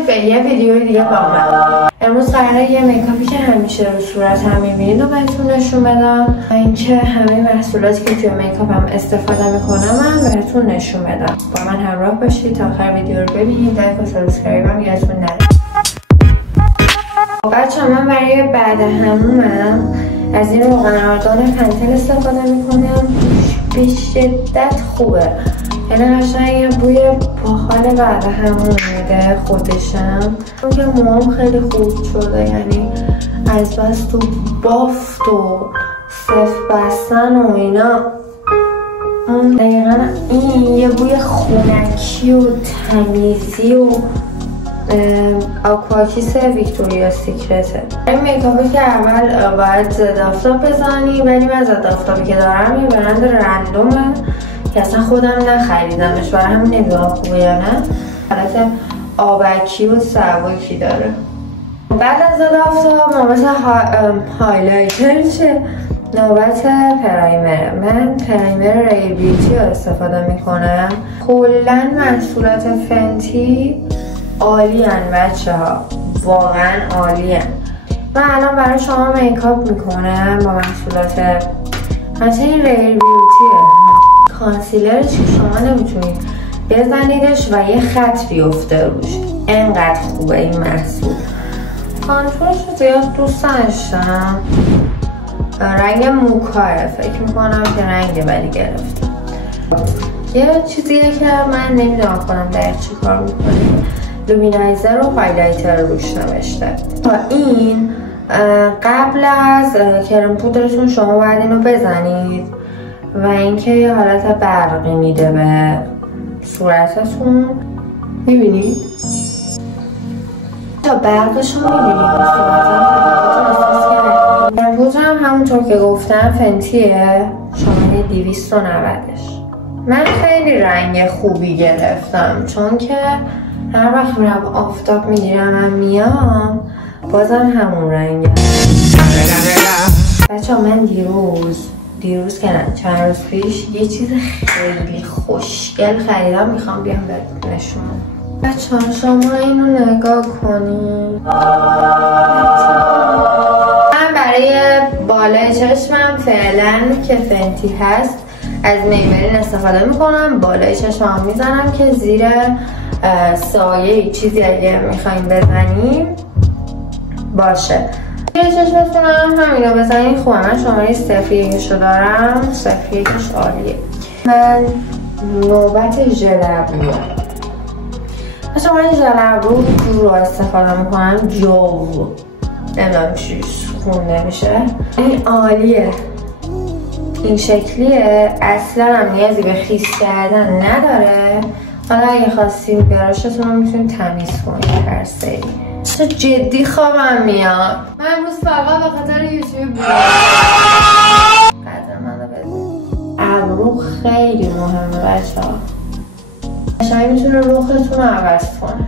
برگردید به یه ویدیو دیگه با من. امروز قراره یه میکاپی که همیشه رو صورتم میبینید رو بهتون نشون بدم و اینکه همه محصولاتی که توی میکاپم استفاده میکنم من بهتون نشون بدم. با من همراه باشید تا آخر ویدیو رو ببینید. لایک و سابسکرایبم یادتون نره. بچه‌ها من برای بعد حمومم از این روغن آردان پنتل استفاده میکنم. به شدت خوبه، یعنی قشنگ بوی باحال بعد حموم میده خودشم. چون که موام خیلی خوب شده، یعنی از بس تو بافت و صف بستن و اینا. دقیقا این یه بوی خونکی و تمیزی و آکواکیس ویکتوریا سیکرته. این میکاپی که اول باید ضد آفتاب بزنی، ولی من ضد آفتابی که دارم یه برند رندومه که اصلا خودم نخریدمش، برای همین نمیدونم خوبه یا نه. حالت آبکی و سبکی داره. بعد از ضد آفتاب نوبت هایلایتر شه، نوبت پرایمره. من پرایمر ری بیوتی رو استفاده میکنم. کلا محصولات فنتی عالی هن بچه ها، واقعا عالی هن. من الان برای شما میکاپ میکنم با محصولات مثلا این ری بیوتیه. کانسیلرش که شما نمیتونید بزنیدش و یه خط بیفته روش، انقدر خوبه این محصول. کانتورش رو زیاد دوست نداشتم، رنگ موکاه فکر میکنم که رنگ بدی گرفته. یه چیزیه که من نمیدونم خودم دقیق چی کار میکنیم، لومینایزر و هایلایتر روش نوشته. تا این قبل از کرم پودرتون شما باید اینو بزنید و اینکه یه حالت برقی میده به صورتتون. میبینید؟ تا برقش رو میبینید به صورتتون. کرم پودرم همونطور که گفتم فنتیه، شماره 290ش. من خیلی رنگ خوبی گرفتم چون که هر وقت میرم آفتاب میگیرم و میام بازم همون رنگه. بچه ها من دیروز که نه چند روز پیش یه چیز خیلی خوشگل خریدم، میخوام بیام بهتون نشون بدم. بچه ها شما اینو نگاه کنید. من برای بالای چشمم فعلا که فنتی هست از میبلین استفاده میکنم. بالای چشمم میزنم که زیر سایه چیزی اگه میخوایم بزنیم باشه. زیر چشمتون هم همینو بزنید خوبه. من شماره 01 رو دارم، 01 عالیه. من نوبت ژل ابروه. مثلا من ژل ابرو رو استفاده میکنم. جو نمیدونم چی خونده میشه، این عالیه، این شکلیه، اصلا هم نیازی به خیس کردن نداره. حالا اگه خواستیم براشتون رو میتونید تمیز کنید هر سری. چه جدی خوابم میاد. من امروز فقط به خاطر یوتیوب بودم. قدر منو بدید. ابرو خیلی مهمه بچه ها، قشنگ میتونه رختون رو عوض کنه.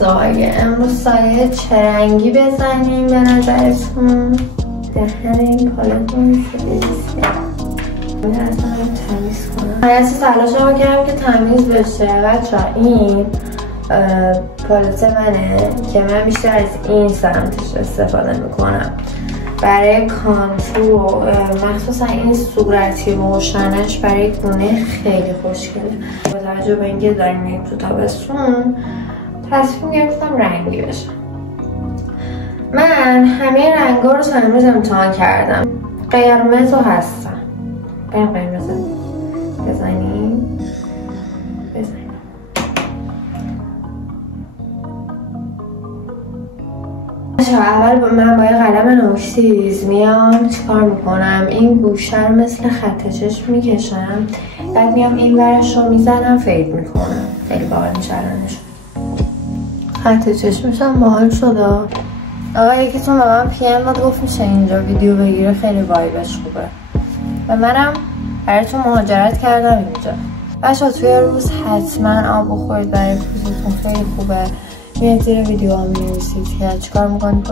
سایه امروز سایه چه رنگی بزنیم به نظرتون؟ دهن این پالتون خیلی اصلا تمیز کنم. حیث تلاشم رو کردم که تمیز بشه. بچه این پالت منه که من بیشتر از این سمتش استفاده میکنم برای کانتور و مخصوصا این صورتی روشنش برای گونه خیلی خوشگله. با توجه به اینکه داریم میریم تو تابستون تصمیم گرفتم رنگی بشم. من همه رنگا رو تا امروز امتحان کردم. قرمز رو هستم. بریم قرمز بزنیم. اول من با یه قلم نوک‌تیز میام چیکار میکنم، این گوشه رو مثل خط چشم میکشم، بعد میام این ورش رو میزنم فید میکنم. خیلی باحال میشه الانش. خط چشمش هم باحال شده. آقا یکیتون به من پی ام داد گفت میشه اینجا ویدیو بگیره، خیلی وایبش خوبه و منم براتون مهاجرت کردم اینجا. بچه‌ها توی روز حتما آب بخورید، برای پوستتون خیلی خوبه. میاد زیر ویدیو هم می‌نویسید که چیکار می‌کنید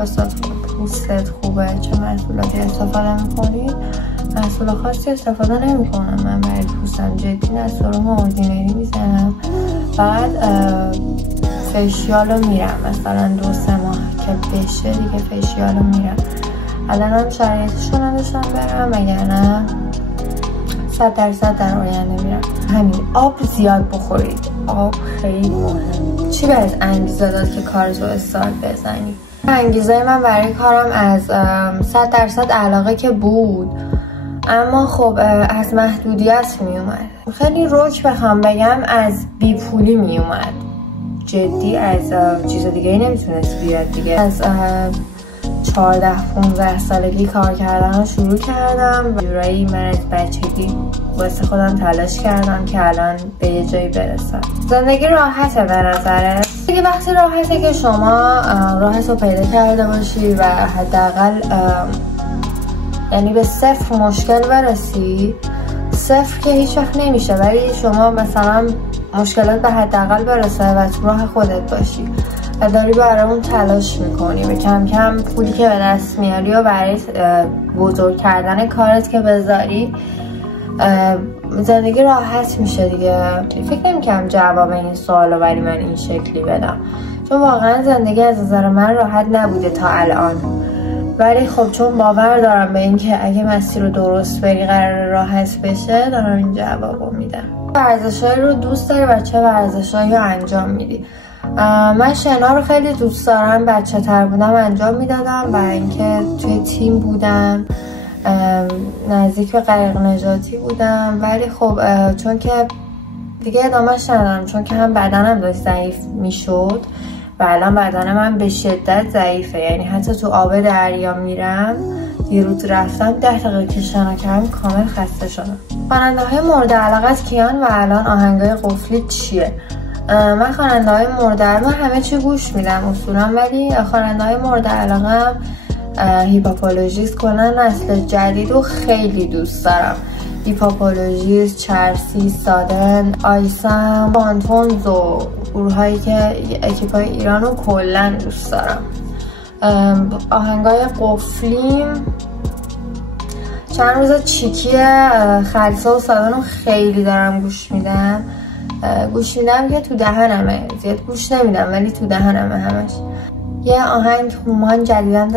پوستت خوبه، چه محصولاتی استفاده می‌کنید. محصول خاصی استفاده نمی‌کنم من برای پوستم، جدی نه سرم اوردینری میزنم بعد فیشیال رو میرم مثلا 2-3 ماه که بشه دیگه فیشیال رو میرم. الان هم شرایطش رو نداشتم برم وگرنه 100% در آینده میرم. همین آب زیاد بخورید، آب خیلی مهم. چی بهت انگیزه داد که کارتو استارت بزنی؟ انگیزه من برای کارم از 100% علاقه که بود، اما خب از محدودیت میومد. خیلی رک بخوام بگم از بیپولی میومد، جدی از چیز دیگه ای نمیتونست بیاد دیگه. از 14-15 سالگی کار کردن رو شروع کردم و جورایی من از بچگی واسه خودم تلاش کردم که الان به یه جایی برسم. زندگی راحته به نظره دیگه. وقتی راحته که شما راحت رو پیدا کرده باشی و حداقل یعنی به 0 مشکل برسی. 0 که هیچ وقت نمیشه، ولی شما مثلا مشکلات به حداقل برسه و تو راه خودت باشی و داری برای اون تلاش میکنی و کم کم پولی که به دست میاری و برای بزرگ کردن کارت که بذاری زندگی راحت میشه دیگه. فکر نمیکنم جواب این سوالو ولی من این شکلی بدم، چون واقعا زندگی از نظر من راحت نبوده تا الان. ولی خب چون باور دارم به این که اگه مسیر رو درست بری قرار راحت بشه، دارم این جوابو میدم. ورزشایی رو دوست داری و چه ورزشایی رو انجام میدی؟ من شنا رو خیلی دوست دارم. بچه تر بودم انجام میدادم و اینکه توی تیم بودم، نزدیک به غرق نجاتی بودم، ولی خب چون که دیگه ادامهش ندارم، چون که هم بدنم داشت ضعیف میشد و الان بدن من به شدت ضعیفه. یعنی حتی تو آب دریا میرم، دیروز رفتم 10 دقیقه که شنا کردم کامل خسته شدم. خواننده های مورد علاقت کیان و الان آهنگای قفلی چیه؟ من خواننده های مورد علاقه، من همه چی گوش میدم اصولا، ولی خواننده های مورد علاقه هیپاپولوژیست کنن نسل جدید رو خیلی دوست دارم. هیپاپولوژیست، چرسی، سادن، آیسم، بانتونز و گروهایی که اکیپای ایران رو کلن دوست دارم. آهنگای قفلیم چند روز چیکی خلصه و سادن رو خیلی دارم گوش میدم که تو دهنمه، زیاد گوش نمیدم ولی تو دهنمه همش. یه آهنگ هومان جدیدن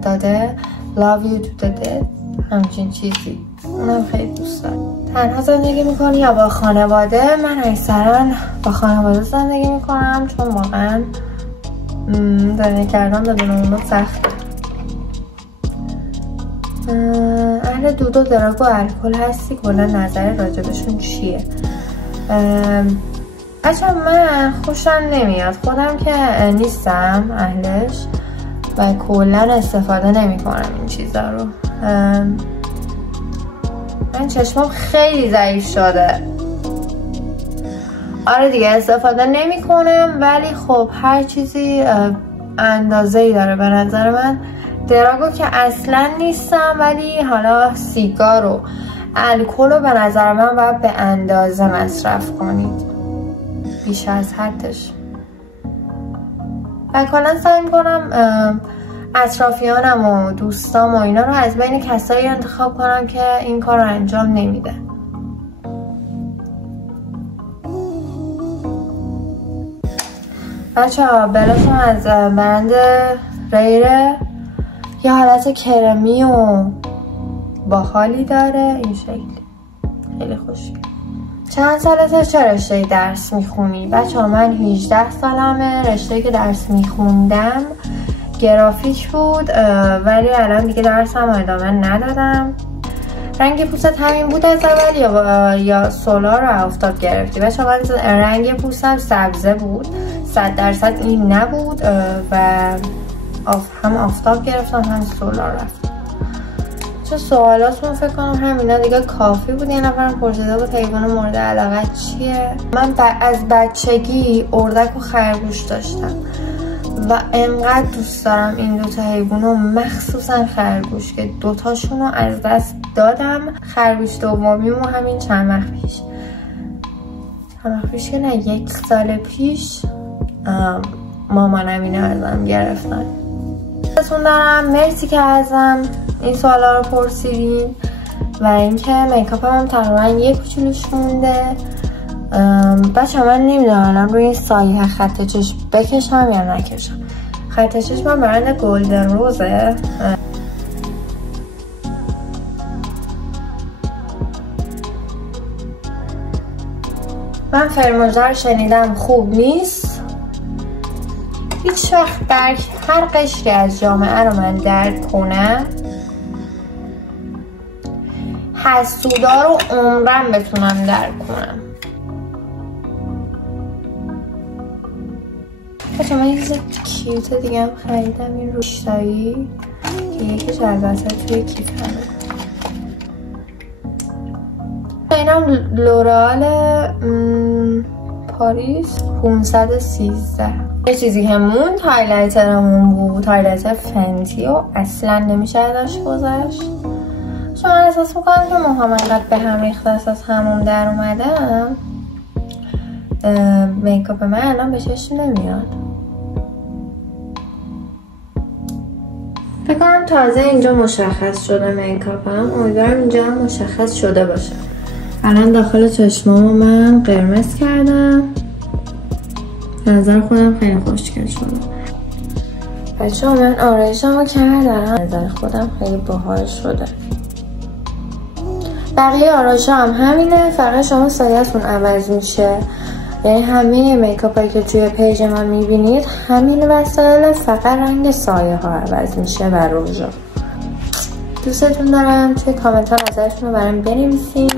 داده Love You to the Death، همچین چیزی، اونم خیلی دوست دارم. تنها زندگی میکنی یا با خانواده؟ من اکثرا با خانواده زندگی میکنم، چون واقعا زندگی کردن بدون اونا سخته. اهل دود و دراگ و الکل هستی؟ کلا نظر راجبشون چیه؟ اصلا من خوشم نمیاد، خودم که نیستم اهلش و کلا استفاده نمی کنم این چیزا رو. من چشمم خیلی ضعیف شده، آره دیگه استفاده نمی کنم، ولی خب هر چیزی اندازه‌ای داره. به نظر من دراگو که اصلا نیستم، ولی حالا سیگار و الکل رو به نظر من باید به اندازه مصرف کنید، بیش از حدش. و کلا سعی میکنم اطرافیانم و دوستام و اینا رو از بین کسایی انتخاب کنم که این کار رو انجام نمیده. بچه ها بلاتون از برند ریره یه حالت کرمی و باحالی داره، این شکل خیلی خوشگله. چند سالته؟ چه رشته درس میخونی؟ بچه ها من 18 سالمه. رشته که درس میخوندم گرافیک بود، ولی الان دیگه درسم ادامه ندادم. رنگ پوستت همین بود از اول یا سولار و آفتاب گرفتی؟ بچه ها من رنگ پوستم سبزه بود، 100% این نبود و هم آفتاب گرفتم هم سولار رفتم. چه سوالاتون فکر کنم همینا دیگه کافی بود. یه نفرم پرسیده بود حیوان مورد علاقت چیه؟ من از بچگی اردک و خرگوش داشتم و انقدر دوست دارم این دوتا حیوانو، مخصوصا خرگوش که دوتاشون رو از دست دادم. خرگوش دومیمو همین چند وقت پیش که نه 1 سال پیش مامانم اینو ازم گرفتن. ازتون دارم، مرسی که ازم این سوالا رو پرسیدین و اینکه میکاپم هم تقریبا 1 کوچولوش مونده. بچه من نمیدونم الان روی سایه خط چشم بکشم یا نکشم. خط چشمم برند گلدن روزه. من فرموزه رو شنیدم خوب نیست. هیچ وقت هر قشری از جامعه رو من درک کنم حسودا رو عمرم بتونم درک کنم. بچه من یه چیز کیوت دیگه هم خریدم، این روشتایی که یکیش البته توی کیفمه. اینم لورال پاریس 513. یه چیزی که موند هایلایترمون بود، هایلایتر فنتی و اصلا نمیشه ازش گذشت. شما احساس میکنم که موهام انقدر به هم ریخته است از همون در اومدم میکاپ من الان به چشم نمیاد. فکر کنم تازه اینجا مشخص شده میکاپم، امیدوارم اینجا هم مشخص شده باشه. الان داخل چشمامو من قرمز کردم، به نظر خودم خیلی خوشگل شده. بچه‌ها من آرایشمو کردم، به نظر خودم خیلی باحال شده. بقیه آرایش‌ها هم همینه، فقط شما سایه‌تون عوض میشه. یعنی همه میکاپایی که توی پیج من میبینید همین وسایل، فقط رنگ سایه ها عوض میشه و روژا. دوستتون دارم. توی کامنت ها نظرتون رو برام بنویسین.